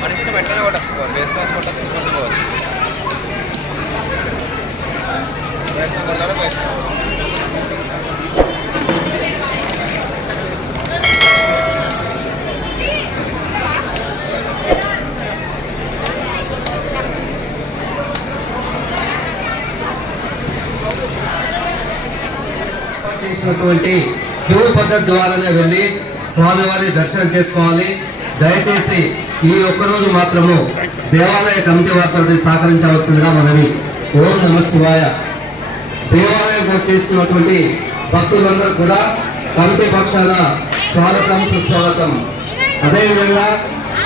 మన ఇష్టం ఎట్లనే కొట్టచ్చుకోవాలి, వేసుకొని కొట్టచ్చు, కొట్టుకోవచ్చు. వేసుకొని కొడతారో వేసుకోవాలి. చేసినటువంటి క్యూ పద్ధతి ద్వారానే వెళ్ళి స్వామివారి దర్శనం చేసుకోవాలి. దయచేసి ఈ ఒక్కరోజు మాత్రము దేవాలయ కమిటీ వారితో సహకరించవలసిందిగా మనవి. ఓం నమ శివాయ. దేవాలయం వచ్చేసినటువంటి భక్తులందరూ కూడా కమిటీ పక్షాన స్వాగతం సుస్వాగతం. అదేవిధంగా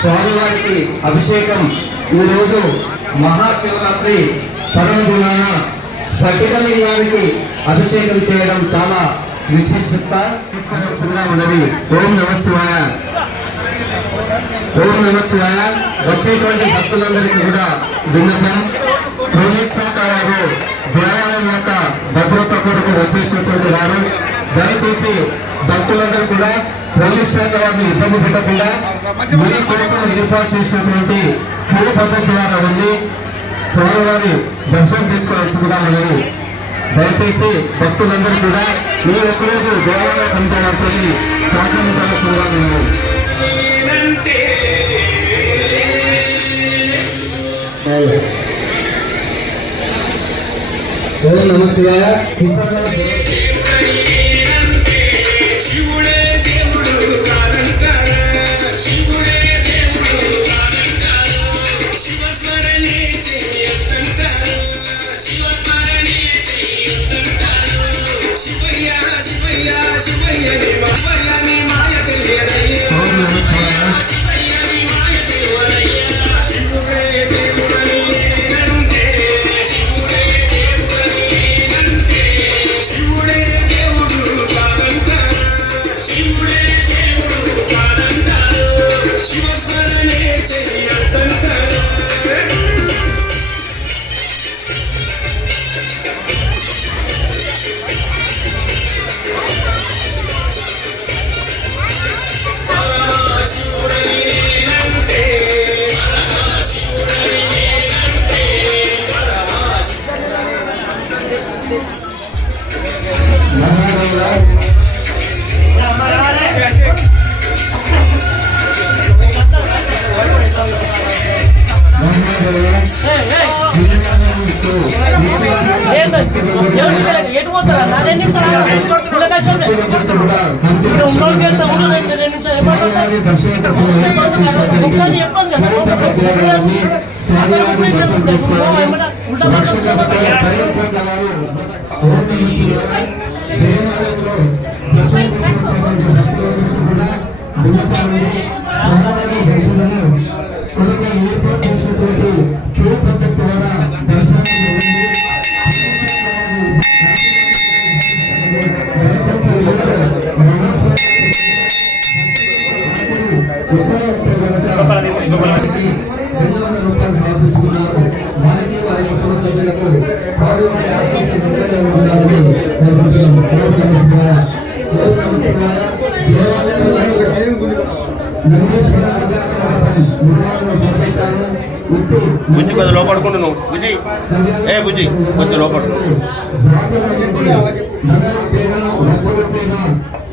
స్వామివారికి అభిషేకం ఈరోజు మహాశివరాత్రి పర్వదినాన స్ఫటికలింగానికి అభిషేకం చేయడం చాలా విశిష్టత తీసుకోవాల్సిందిగా ఉన్నది. ఓం నమ శివాయ. ఓం నమ శివాయ. వచ్చేటువంటి భక్తులందరికీ కూడా విన్నపం, పోలీస్ శాఖ వారు దేవాలయం యొక్క భద్రత కొరకు వచ్చేసినటువంటి వారు దయచేసి భక్తులందరూ కూడా పోలీస్ శాఖ వారిని ఇబ్బంది పెట్టకుండా మీ కోసం ఏర్పాటు చేసినటువంటి క్యూ పద్ధతి ద్వారా వెళ్ళి స్వామివారి దర్శనం చేసుకోవాల్సిందిగా మనవి. దయచేసి భక్తులందరూ కూడా ఈ ఒక్కరోజు దేవాలయ కమిటీ వారితో సహకరించాల్సిందిగా మనవి. ఓం నమ శివాయ. బుజ్జి కొంచెం లోపడుకుంటు నువ్వు బుజ్జి, ఏ బుజ్జి కొంచెం లోపడుకు.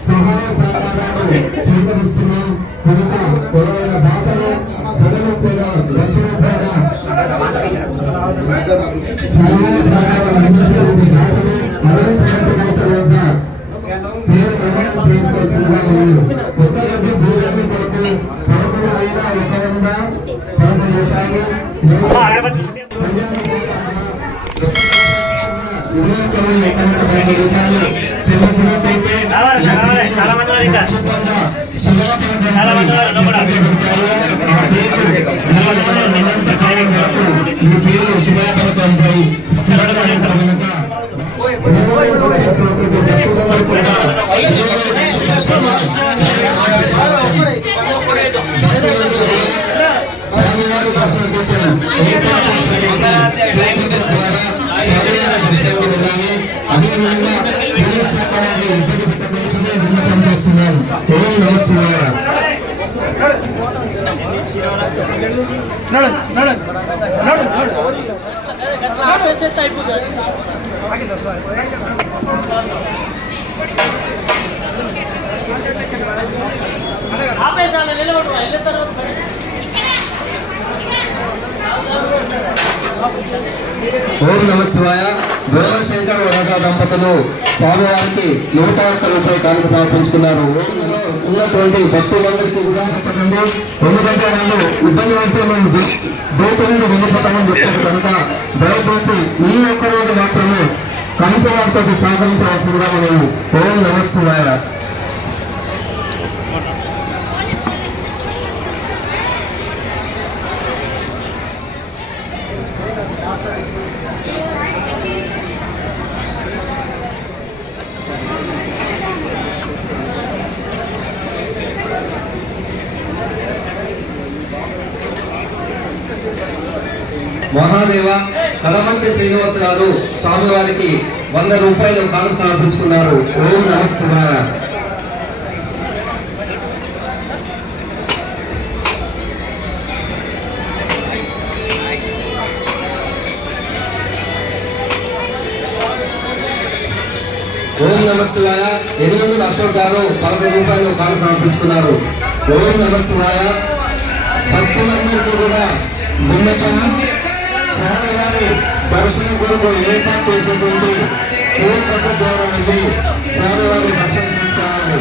సహాయ సహకారాలు స్వీకరిస్తున్నాం కనుక ఎవరైనా దాతలు సహాయ సహకారాలు అందించేటువంటి దాతలు అరేంజ్మెంట్ కౌంటర్ వద్ద పేరు నమోదు చేసుకోవాల్సిందిగా ఉన్నారు. కొత్త రోజు భూమి కొరకు 11,111 రూపాయలు చెల్లించినట్టయితే ఈ పేరు శిలాపలకంపై స్థిరంగా ఉంటారు కనుక స్వామివారి దర్శనం చేసిన ద్వారా స్వామివారి దర్శనం ఓం నమ శివాయ. గోళశంకర్ వరద దంపతులు స్వామివారికి 101 రూపాయలు కానుక సమర్పించుకున్నారు. ఓంలో ఉన్నటువంటి భక్తులందరికీ కూడా చెప్పండి, ఎందుకంటే వాళ్ళు ఇబ్బంది పడితే మేము బయట నుండి వెళ్ళిపోతామని చెప్పారు కనుక దయచేసి ఈ ఒక్క రోజు మాత్రమే కమిటీ వారితో సహకరించవలసిందిగా మనం. ఓం నమ శివాయ. మహాదేవ కడమంచి శ్రీనివాస గారు స్వామివారికి 100 రూపాయలు కానుక సమర్పించుకున్నారు. ఓం నమ శివాయ. ఓం నమ శివాయ. 800 అశోక్ గారు 11 రూపాయలు కానుక సమర్పించుకున్నారు. ఓం నమ శివాయ. భక్తులందరికీ కూడా విన్నపం, స్వామివారి దర్శనం కొరకు ఏర్పాటు చేసేటువంటి పూర్వక ద్వారం నుండి స్వామివారి దర్శనం చేసుకోవాలి.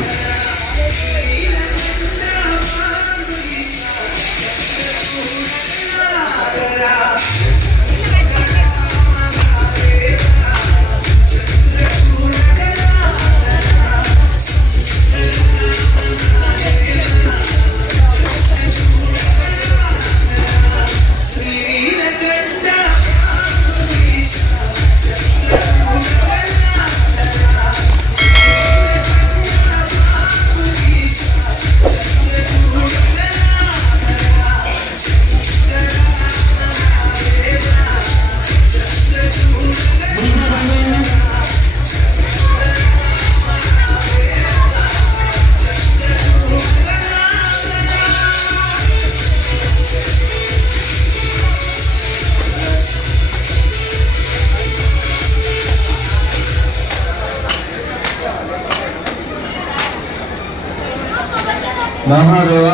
మహాదేవ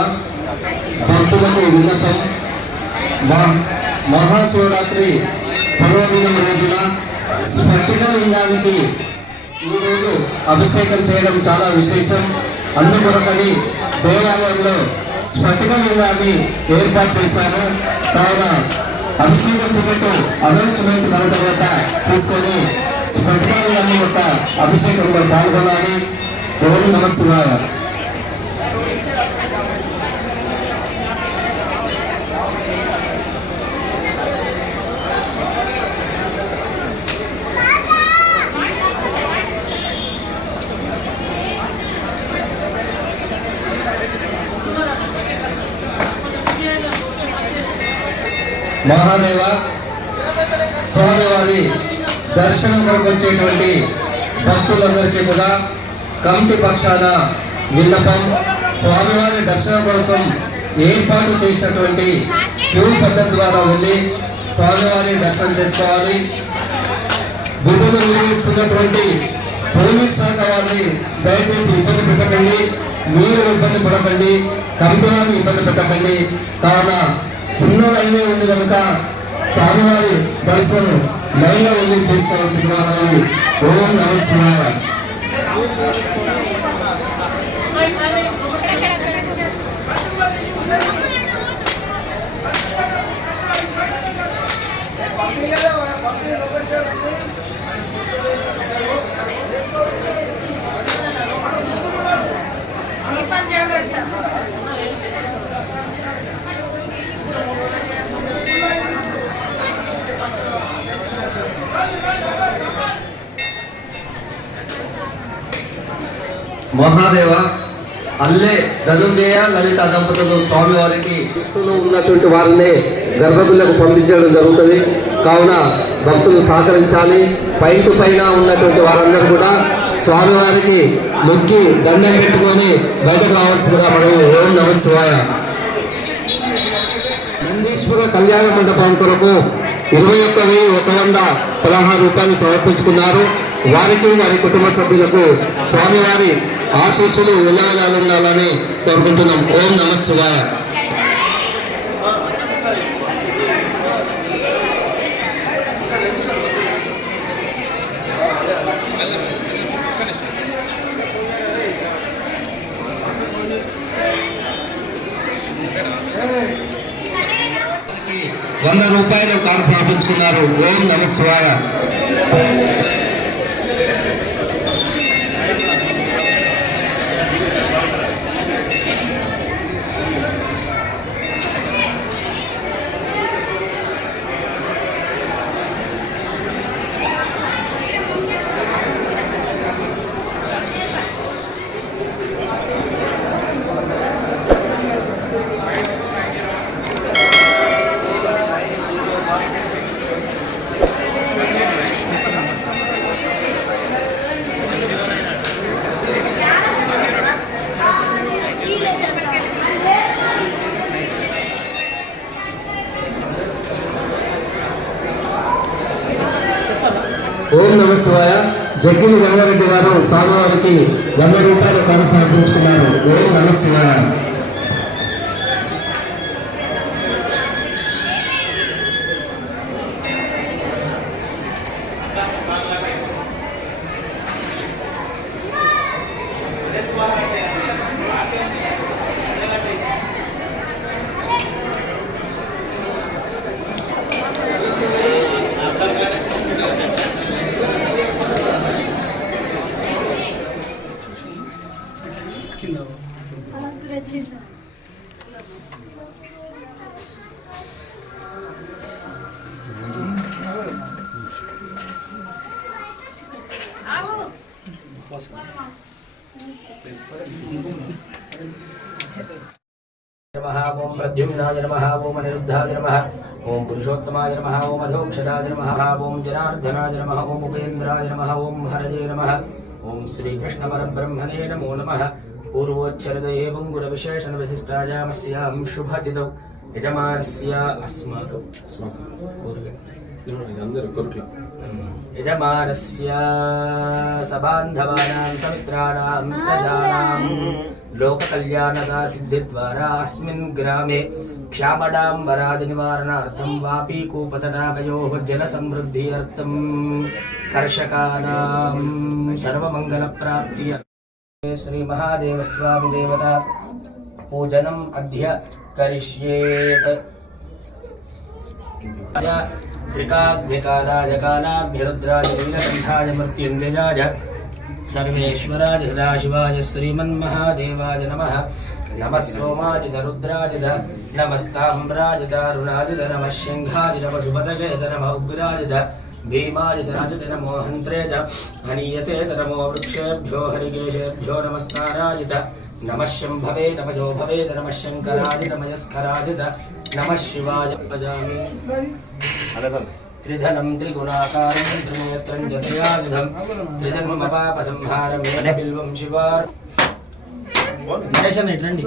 భక్తులకు విన్నపం, మహాశివరాత్రి పర్వదినం రోజున స్ఫటిక లింగానికి ఈరోజు అభిషేకం చేయడం చాలా విశేషం. అందుకొరకని దేవాలయంలో స్ఫటిక లింగాన్ని ఏర్పాటు చేశాను. కావున అభిషేకం టికెట్ అనౌన్స్మెంట్ కనుక వద్ద తీసుకొని స్ఫటిక లింగం యొక్క అభిషేకంలో పాల్గొనాలి. ఓం నమ శివాయ. మహాదేవ స్వామివారి దర్శనం కొరకు వచ్చేటువంటి భక్తులందరికీ కూడా కమిటీ పక్షాన విన్నపం, స్వామివారి దర్శనం కోసం ఏర్పాటు చేసినటువంటి క్యూ పద్ధతి ద్వారా వెళ్ళి స్వామివారి దర్శనం చేసుకోవాలి. విధులు నిర్వహిస్తున్నటువంటి పోలీస్ శాఖ వారిని దయచేసి ఇబ్బంది పెట్టకండి, మీరు ఇబ్బంది పడకండి, కమిటీ వారిని ఇబ్బంది పెట్టకండి. కావున చిన్న లైనే ఉంది కనుక స్వామివారి దర్శనం లైన్లో వెళ్ళి చేసుకోవాల్సిందిగా మనవి. ఓం నమ శివాయ. మహాదేవ అల్లే ధనుంజయ లలిత దంపతులు స్వామివారికి క్రీస్తులో ఉన్నటువంటి వారిని గర్భగుళ్లకు పంపించడం జరుగుతుంది. కావున భక్తులు సహకరించాలి. పైన ఉన్నటువంటి వారందరూ కూడా స్వామివారికి మొక్కి దండం పెట్టుకొని బయటకు రావాల్సిందిగా మనం. ఓం నమ శివాయ. కళ్యాణ మండపం కొరకు 21,116 రూపాయలు సమర్పించుకున్నారు. వారికి వారి కుటుంబ సభ్యులకు స్వామివారి ఆశీస్సులు వెళ్ళవెళ్ళాలి ఉండాలని కోరుకుంటున్నాం. ఓం నమః శివాయ. ₹100 కాను సమర్పించుకున్నారు. ఓం నమః శివాయ. ఓం నమః శివాయ. జగ్గిలి గంగారెడ్డి గారు స్వామివారికి ₹100 కాను సమర్పించుకున్నారు. ఓం నమః శివాయ. नमः ओम प्रद्युम्नाय नमः ओम अनिरुद्धाय नमः ओम पुरुषोत्तमाय नमः ओम अधोक्षराय नमः ओम जनार्दनाय नमः ओम उपेन्द्राय नमः ओम हरये नमः ओम श्रीकृष्ण परब्रह्मणे नमो नमः पूर्वोच्चरदये गुणविशेषण विशिष्टायामस्यां शुभतिथौ यजमानस्य अस्माकं यजमानस्य सबान्धवानां समित्राणां प्रजानां लोककल्याणदा सिद्धिद्वारा अस्मिन् ग्रामे क्षामडाम्बरादिनिवारणार्थं वापीकूपतडाकयोः जलसमृद्ध्यर्थं कर्षकाणां सर्वमङ्गलप्राप्त्यर्थं श्रीमहादेवस्वामी देवता पूजनम् अद्य करिष्येत्। त्रिकाभ्यकालाय कालाभ्यरुद्राय नीलकण्ठाय मृत्युञ्जयाय सर्वेश्वराय सदाशिवाय श्रीमन्महादेवाय नमः। नमः सोमाय च रुद्राय च नमस्ताम्राय च अरुणाय च नमः सिंहाय च पशुपतये च नमः उग्राय च भीमाय च राज च नमो हन्त्रे च हनीयसे च नमो वृक्षेभ्यो हरिकेशेभ्यो नमस्ताराय च नमः शम्भवे तपजो भवे च नमः शङ्कराय तमयस्कराय च नमः शिवाय भजामि। त्रिधनं त्रिगुणाकारं त्रिनेत्रं च त्रियायुधं त्रिजन्मपापसंहारं बिल्वं शिवार రండి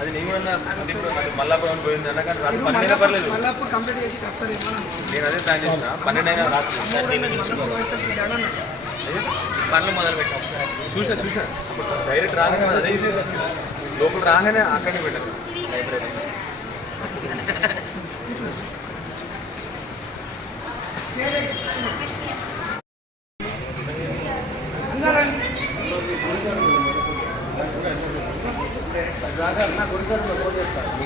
అది నేను మల్లాపురం పోయింది అన్న కానీ 12 పర్లేదు మల్లాపూర్ కంప్లీట్ చేసి వస్తారేమో నేను అదే ప్లాన్ చేసిన 12 అయినా రాత్రి పనులు మొదలు పెట్టాం చూసా డైరెక్ట్ రాగానే అదే లోపల రాగానే అక్కడికి పెట్టాను లైబ్రరీ నా గురికారు ఫోన్ చేస్తాను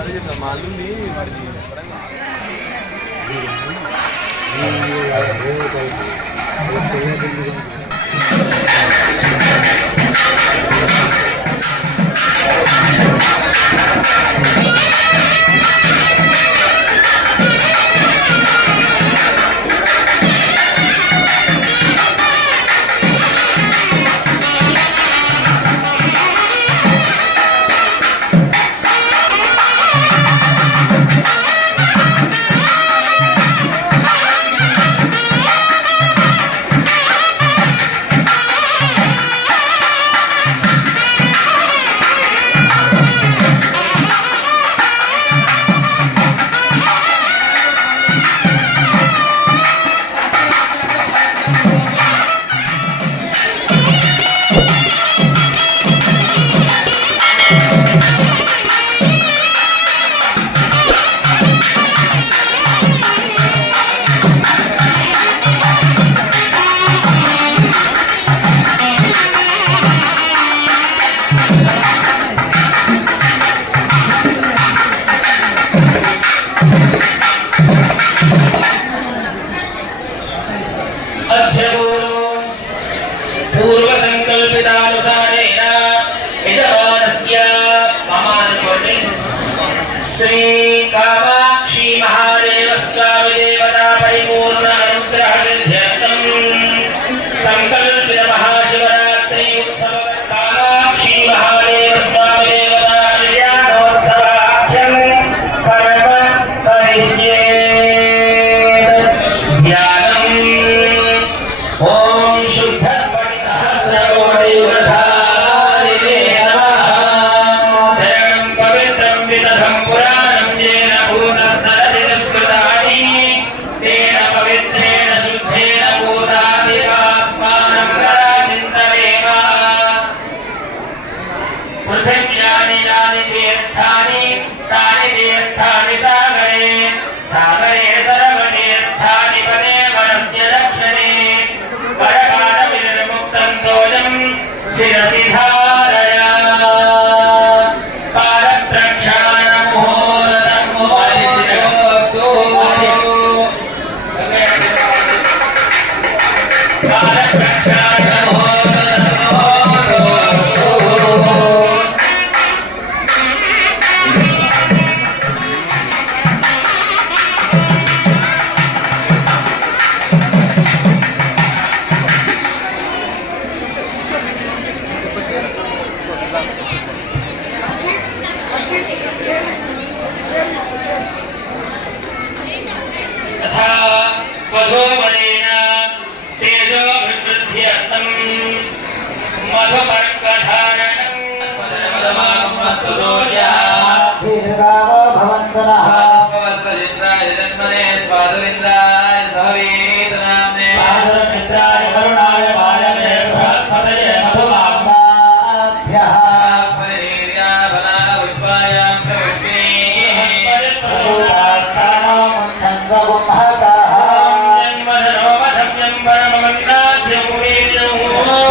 అదే చెప్తా మా అల్లుంది వాడికి పరంగా श्री कामाक्षी महादेव स्वामी देवता परिपूर्ण अनुग्रह सिद्ध्यर्थम संकल्पित महाशिवरात्रि उत्सव कामाक्षी महादेव स्वामी देवता कल्याणोत्सवाख्यं कर्म करिष्ये ध्यानम् ओम शुद्ध सहस्रकोटि वधारिणे नमः शरणं पवित्रं विदधं पुराणं येन भूतस्थलतिरस्कृतानि तेन पवित्रेण शुद्धेन भूतानि पाप्मानं कराचिन्तयेम पृथिव्यानि यानि तीर्थानि तानि तीर्थानि सागरे सागरे सर्वतीर्थानि पदे वनस्य रक्षणे परकालविनिर्मुक्तं तोयं शिरसि धारय पादप्रक्षालनमुहूर्तमुपरिचितोऽस्तु तथा वधूवरेण तेजोभिवृद्ध्यर्थं मधुपर्कधारणं मधुमागमस्तु सूर्यः दीर्घावो भवन्तनः भवस्वजित्राय जन्मने स्वादुरिन्द्राय सहवीतनाम्ने सागरमित्राय वरुणाय वायवे बृहस्पतये मधुमागमाभ्यः परिर्या फलाना पुष्पायां प्रविष्टे पशुपास्तानो मन्थन्वगुंहसः जन्मधनोमधव्यं परममन्नाद्यमुदीर्यं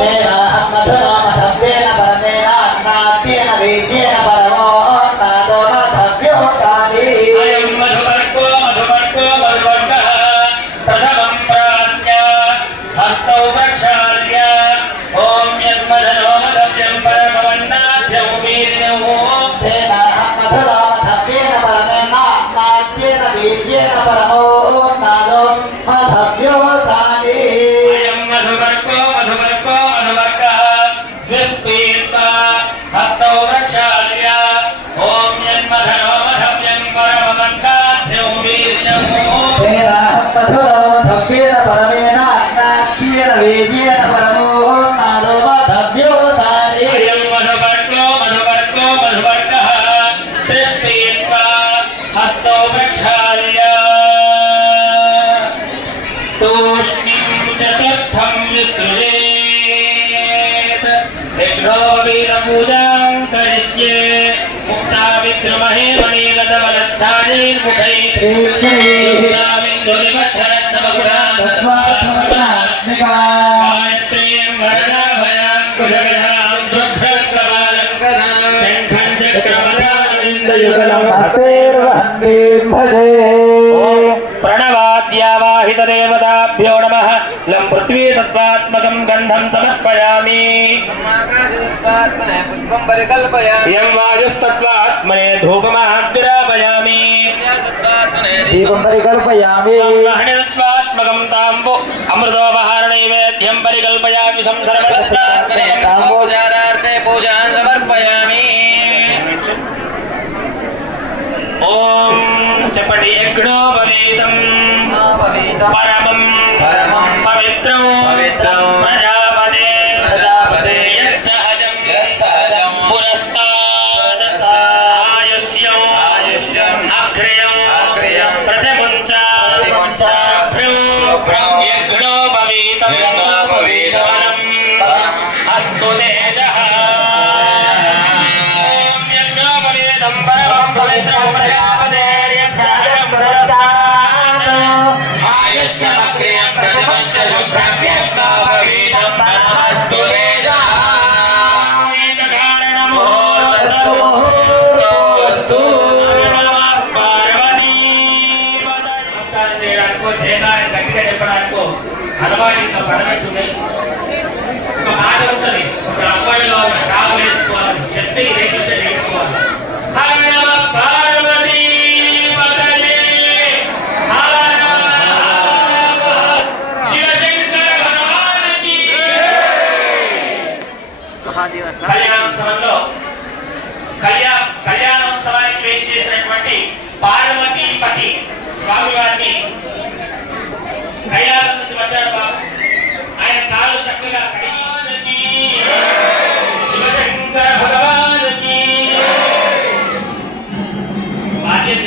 तेनाहं मधुनामधव्येन परमेण अन्नाद्येन वेद्येन परमो नादो मधव्यो सामी अयं मधुपर्को मधुपर्कः प्रथमं प्रास्य हस्तौ प्रक्षाल्य ॐ यन्मधनोमधव्यं परममन्नाद्यमुदीर्यं तेनाहं मधुनामधव्येन परमेण अन्नाद्येन वेद्येन परमो नादो मधव्यो सामी अयं मधुपर्को व्युत्पीत्वा हस्तौ प्रक्षाल्य ॐ यन्मधनोमधव्यं परममन्नाद्यमुदीर्यं तेनाहं मधुनामधव्येन परमेण अन्नाद्येन वेद्येन परमो नादो मधव्यो सामी अयं मधुपर्को व्युत्पीत्वा हस्तौ प्रक्षाल्य तूष्णीं चतुर्थं विसृजेत् विघ्नोपवीतपूजां करिष्ये मुक्ताविद्रुमहे गायत्रीं वर्णाभयां कुशगणां शुभ्रकपालङ्कदां युगलं हस्तेर्वहन्तीं भजे प्रणवाद्यावाहितदेवताभ्यो नमः लं पृथ्वी तत्त्वात्मकं गन्धं समर्पयामि पुष्पं परिकल्पयामि यं वायुस्तत्त्वात्मने धूपमाग्रापयामि दीपं परिकल्पयामि वाहनित्वात्मकं ताम्बो अमृतोपहारनैवेद्यं परिकल्पयामि ताम्बूजानार्थे पूजां समर्पयामि ओम चपटी यज्ञोपवीतं परमं पवित्रं प्रजापते यत्सहजं पुरस्तात् आयुष्यम् अग्र्यं प्रथमं च शुभ्रं यज्ञोपवीतं फलम् अस्तु तेजः यज्ञोपवीतं परमं पवित्रं प्रजापतेर्यत्सहजं पुरस्तात् आयुष्यमग्र्यं प्रथमं च शुभ्रं यज्ञोपवीतं फलमस्तु तेजः मुहूर्तस्तु नमः पार्वती గట్టిగా చెప్పడానికి అలవాటు ఇంకా పడనట్టుంది ఒక మాట ఉంటుంది ఒక అబ్బాయిలో కాలు వేసుకోవాలి చెప్తే ఇదే విషయం నేర్చుకోవాలి హర నమ పార్వతీ పతయే హర నమ శివశంకర భగవానికి కళ్యాణోత్సవంలో కళ్యాణోత్సవానికి వేచి చేసినటువంటి పార్వతీ పతి స్వామివారిని కళ్యాణం నుంచి వచ్చాడు బాబు ఆయన కాలు చక్కగా కడిగి శివశంకర భగవానికి బాధ్యత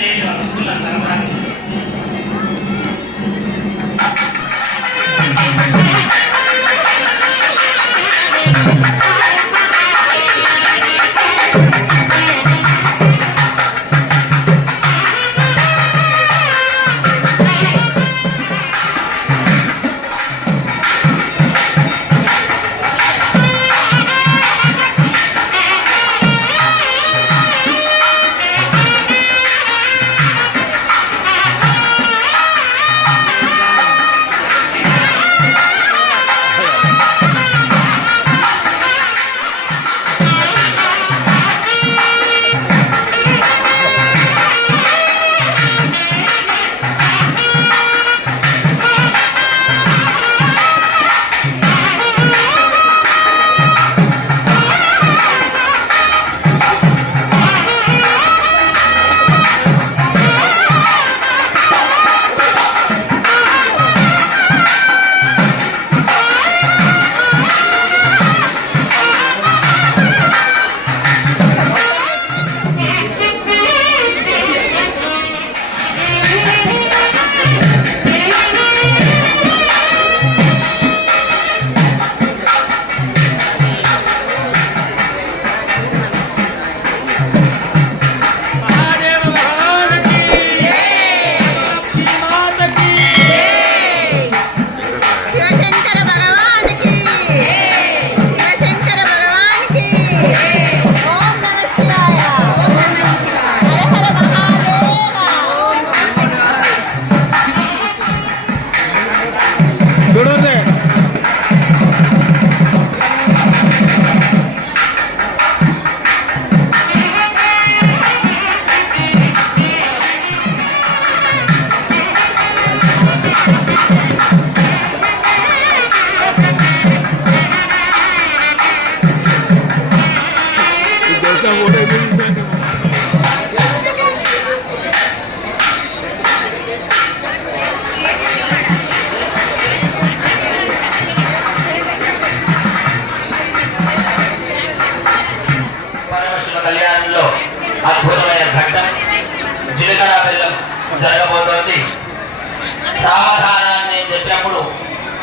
అద్భుతమైన ఘట్టం జీలకర్ర బెల్లం జరగబోతోంది. సావధానాన్ని చెప్పినప్పుడు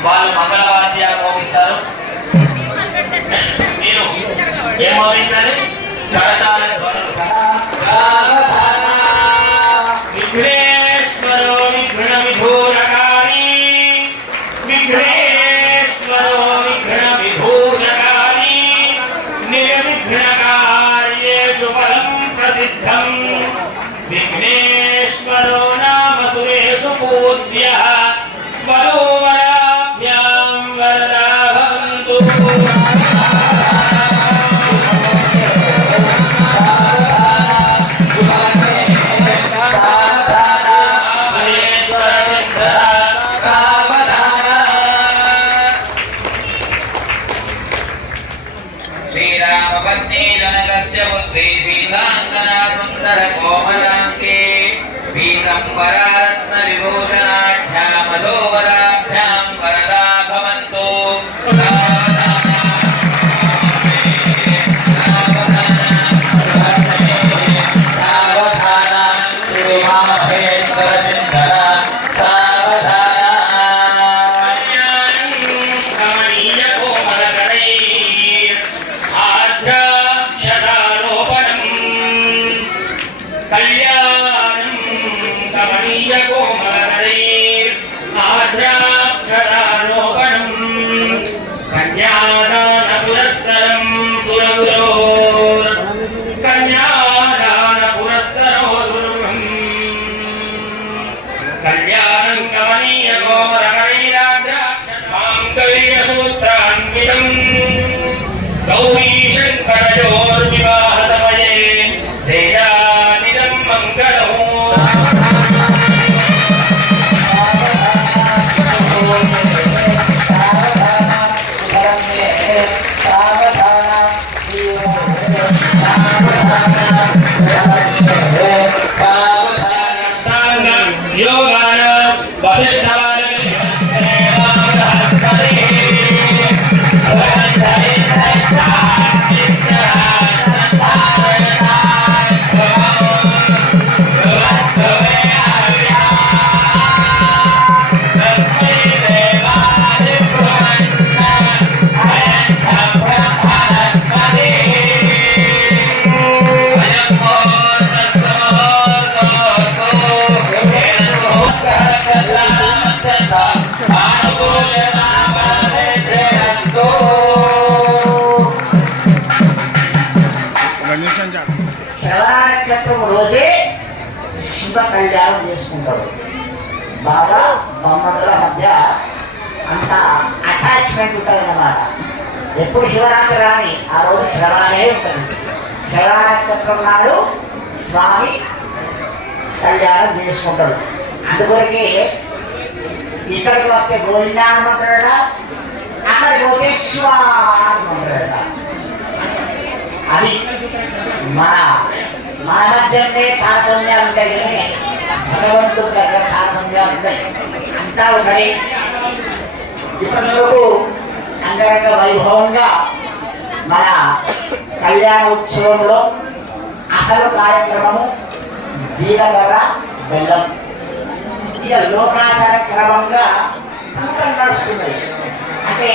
వాళ్ళు మంగళవాద్యాలు మోగిస్తారు. మీరు ఏం మోగించాలి? కరతాళ ధ్వనులు. విఘ్నేశ్వరో విఘ్న విభూషకారి, విఘ్నేశ్వరో విఘ్న విభూషకారి, నిర్విఘ్నకార్యేషు పరం ప్రసిద్ధం. पूज्यः वधूवराभ्यां वरदा भवन्तु श्रीरामपत्नी जनकस्य पुत्री सीताङ्गना सुन्दर कोमलाङ्गे पीतम्बरारत्नविभूषणाढ्यां वधूवराभ्यां वरदा भवन्तु गौरीशङ्करयोर्विवाहसमये तेजादिदं मङ्गलम् योगान శ్రవణనక్షత్రం రోజే శివ కళ్యాణం చేసుకుంటారు. బాగా బొమ్మల మధ్య అంత అటాచ్మెంట్ ఉంటుంది అన్నమాట. ఎప్పుడు శివరాత్రి రాని ఆ రోజు శ్రవణమే ఉంటుంది. శ్రవణ నక్షత్రం నాడు స్వామి కళ్యాణం చేసుకుంటాడు. అందుకొరకే ఇక్కడికి వస్తే గోవిందా అంటాడ, అక్కడికి పోతే శివ అంటాడ. అది మన మధ్యనే తారతమ్యాలు ఉంటాయి కానీ భగవంతుడి దగ్గర తారతమ్యాలు ఉంటాయి. అంతా ఉన్నాయి. ఇప్పటివరకు అంగరంగ వైభవంగా మన కళ్యాణ ఉత్సవంలో అసలు కార్యక్రమము జీలకర్ర బెల్లం. ఇక లోకాచార క్రమంగా పూటలు నడుస్తున్నాయి. అంటే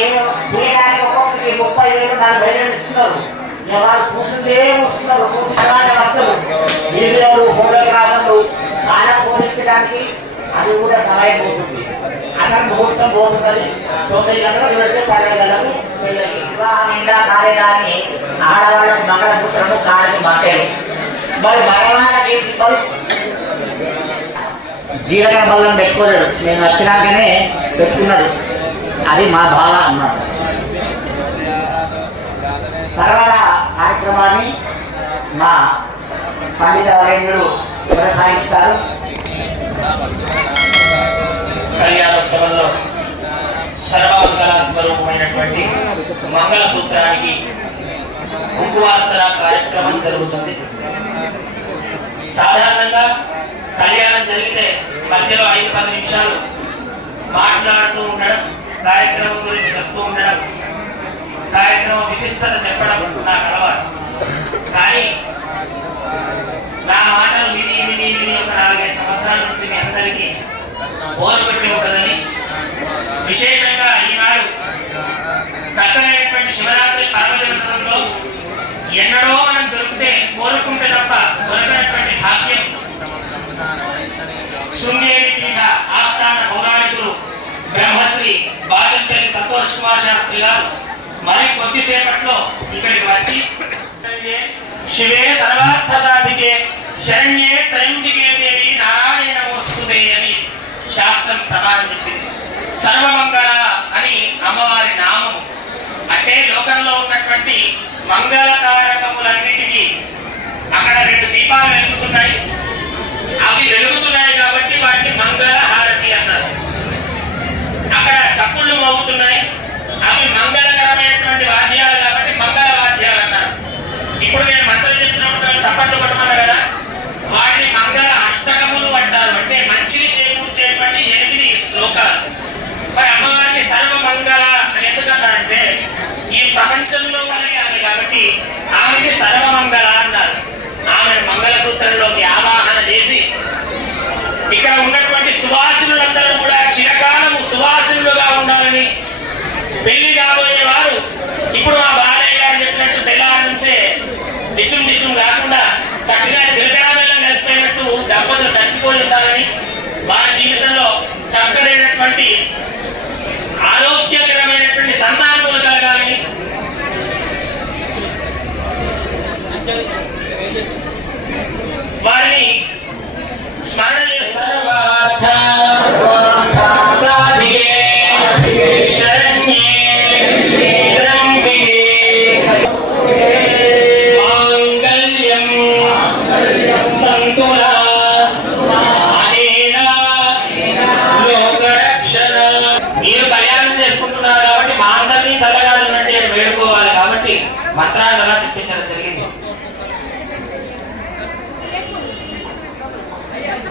చేయడానికి ఒక్కొక్కరికి 30,000 40,000 ఇస్తున్నారు. వాళ్ళు కూర్చుంటే వస్తున్నారు, కూర్చుంటే వస్తారు. వీడియోలు ఫోటోగ్రాఫర్లు వాళ్ళకు పోలించడానికి అది కూడా సమయం పోతుంది. అసలు ముహూర్తం పోతున్నది. 9 గంటలకు వెళ్తే 12 గంటలకు వివాహం ఇంకా కాలేదాన్ని ఆడవాళ్ళకి మంగళసూత్రము కాళ్ళకి మాట్లాడు. మరి మగవాళ్ళకి ఏం సింబల్? జీలకర్ర బల్లం పెట్టుకోలేడు. నేను వచ్చినాకనే పెట్టుకున్నాడు. అది మా బావ అన్నమాట. తర్వాత కార్యక్రమాన్ని మా పండిత వరేణ్యులు కొనసాగిస్తారు. కళ్యాణోత్సవంలో సర్వమంగళ స్వరూపమైనటువంటి మంగళసూత్రానికి కుంకుమార్చన కార్యక్రమం జరుగుతుంది. సాధారణంగా కళ్యాణం జరిగితే మధ్యలో 5-10 నిమిషాలు మాట్లాడుతూ ఉండడం, కార్యక్రమం గురించి చెప్తూ ఉండడం, కార్యక్రమం విశిష్టత చెప్పడం నాకు అలవాటు. కానీ నా మాటలు విని విని విని ఒక 4-5 సంవత్సరాల నుంచి మీ అందరికీ బోరు పెట్టి ఉంటుందని, విశేషంగా ఈనాడు చక్కనైనటువంటి శివరాత్రి పర్వదివసంలో ఎన్నడో మనం దొరికితే కోరుకుంటే తప్ప దొరకనటువంటి భాగ్యం శృంగేరి పీఠ ఆస్థాన పౌరాణికులు బ్రహ్మశ్రీ బాజంపల్లి సంతోష్ కుమార్ శాస్త్రి గారు మరి కొద్దిసేపట్లో ఇక్కడికి వచ్చి శివే సర్వార్థ సాధికే శరణ్యే త్రయంబికే దేవి నారాయణ నమోస్తుతే అని శాస్త్రం ప్రమాణం చెప్పింది. సర్వమంగళ అని అమ్మవారి నామము. అంటే లోకంలో ఉన్నటువంటి మంగళకారకములన్నిటికీ అక్కడ 2 దీపాలు వెలుగుతున్నాయి. అవి వెలుగుతున్నాయి కాబట్టి వాటిని మంగళ హారతి అన్నారు. అక్కడ చప్పుళ్ళు మోగుతున్నాయి, అవి మంగళకరమైనటువంటి వాద్యాలు కాబట్టి మంగళ వాద్యాలు అన్నారు. ఇప్పుడు నేను మంత్రం చెప్పినప్పుడు చప్పట్లు కొట్టమన్నా కదా, వాటిని మంగళ అష్టకములు అంటారు. అంటే మంచిని చేకూర్చేటువంటి 8 శ్లోకాలు. మరి అమ్మవారిని సర్వమంగళ అని ఎందుకన్నారంటే ఈ ప్రపంచంలో కలిగాలి కాబట్టి ఆమెకి సర్వమంగళ అన్నారు. ఆమెను మంగళసూత్రంలోకి ఆవాహన చేసి ఇక్కడ ఉన్నటువంటి సువాసినులందరూ కూడా చిరకాలము సువాసినులుగా ఉండాలని, పెళ్లి కాబోయే వారు ఇప్పుడు మా బాలయ్య గారు చెప్పినట్టు తెల్లారి నుంచే డిషం కాకుండా చక్కగా చిరకాలం కలిసిపోయినట్టు దంపతులు కలిసిపోయి ఉండాలని, వారి జీవితంలో చక్కనైనటువంటి ఆరోగ్యకరమైనటువంటి సంతానములు కలగాలని, వారిని స్మరణ చేస్తారు. మీరు కళ్యాణం చేసుకుంటున్నారు కాబట్టి మా అందరినీ చల్లగా ఉండండి అని వేడుకోవాలి. కాబట్టి మంత్రాలు అలా చెప్పించడం జరిగింది.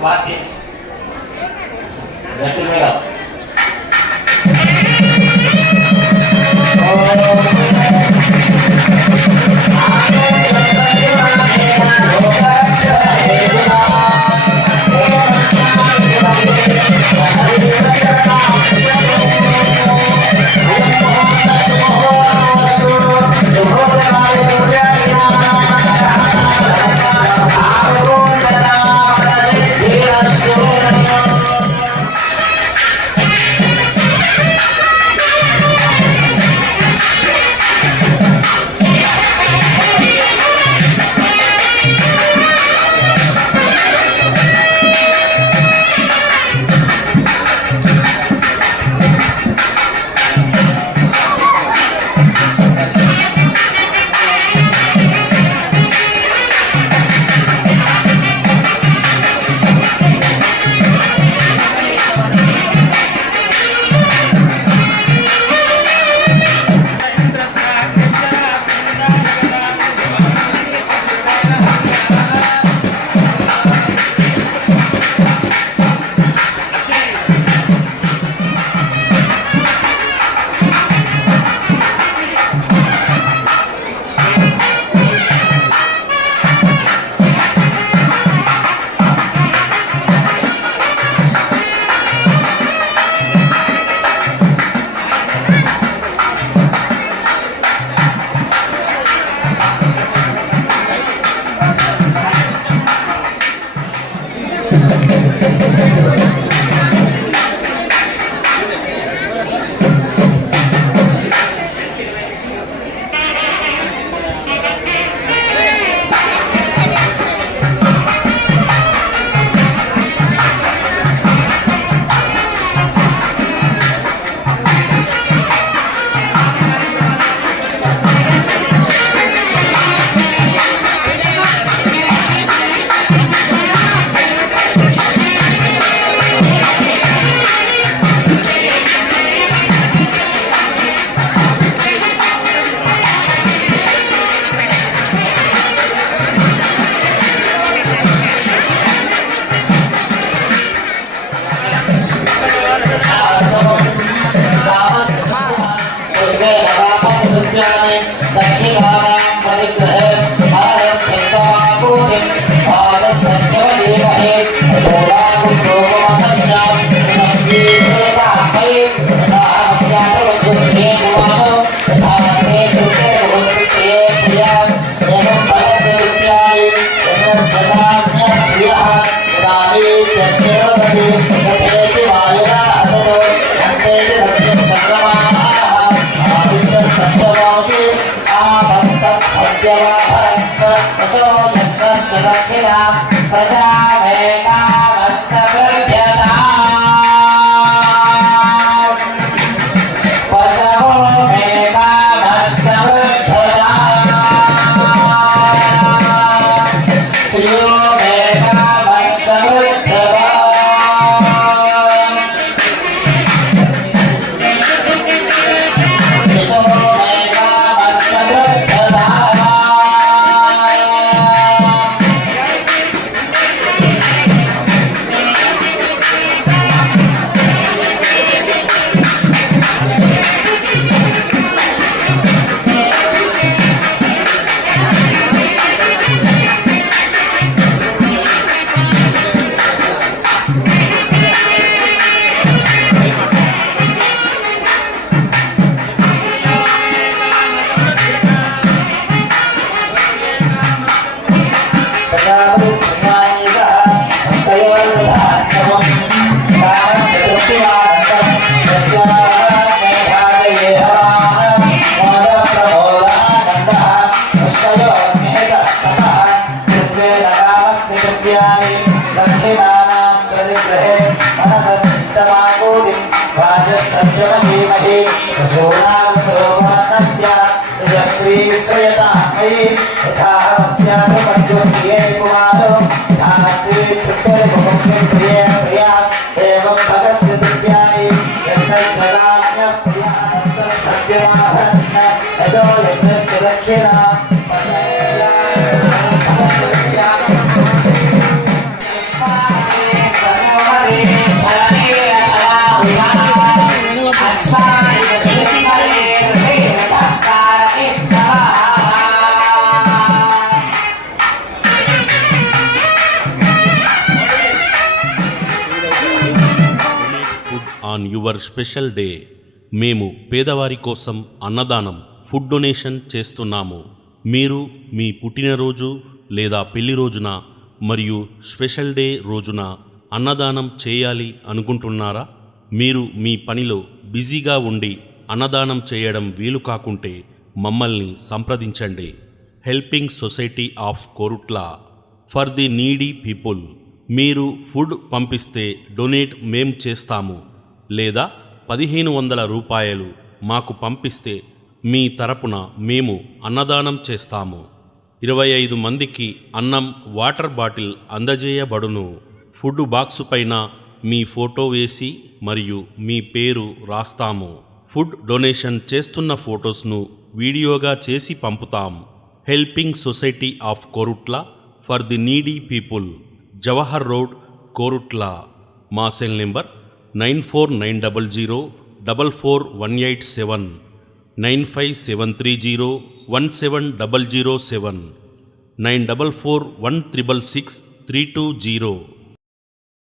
వాక్యం గట్టిగా ప్రజా शोणाग्रोवर्णस्य यश्री श्रयतामयि यथा वस्यात् पद्योस्त्रिये कुमारो यथा स्त्री तृप्यते प्रिये प्रिया एवं भगस्य तृप्यानि यज्ञस्य काम्यः प्रिया सत्यमाभरन् यशो यज्ञस्य दक्षिणा ఆన్ యువర్ స్పెషల్ డే మేము పేదవారి కోసం అన్నదానం ఫుడ్ డొనేషన్ చేస్తున్నాము. మీరు మీ పుట్టినరోజు లేదా పెళ్లి రోజున మరియు స్పెషల్ డే రోజున అన్నదానం చేయాలి అనుకుంటున్నారా? మీరు మీ పనిలో బిజీగా ఉండి అన్నదానం చేయడం వీలు కాకుంటే మమ్మల్ని సంప్రదించండి. Helping society of Korutla for the needy people. మీరు ఫుడ్ పంపిస్తే డొనేట్ మేం చేస్తాము, లేదా 1500 రూపాయలు మాకు పంపిస్తే మీ తరపున మేము అన్నదానం చేస్తాము. 25 మందికి అన్నం, వాటర్ బాటిల్ అందజేయబడును. ఫుడ్ బాక్సు పైన మీ ఫోటో వేసి మరియు మీ పేరు రాస్తాము. ఫుడ్ డొనేషన్ చేస్తున్న ఫొటోస్ను వీడియోగా చేసి పంపుతాం. Helping society of Korutla for the needy people, Jawahar road, Korutla. మా సెల్ నెంబర్ 9490044187, 9573017007, 9441666320.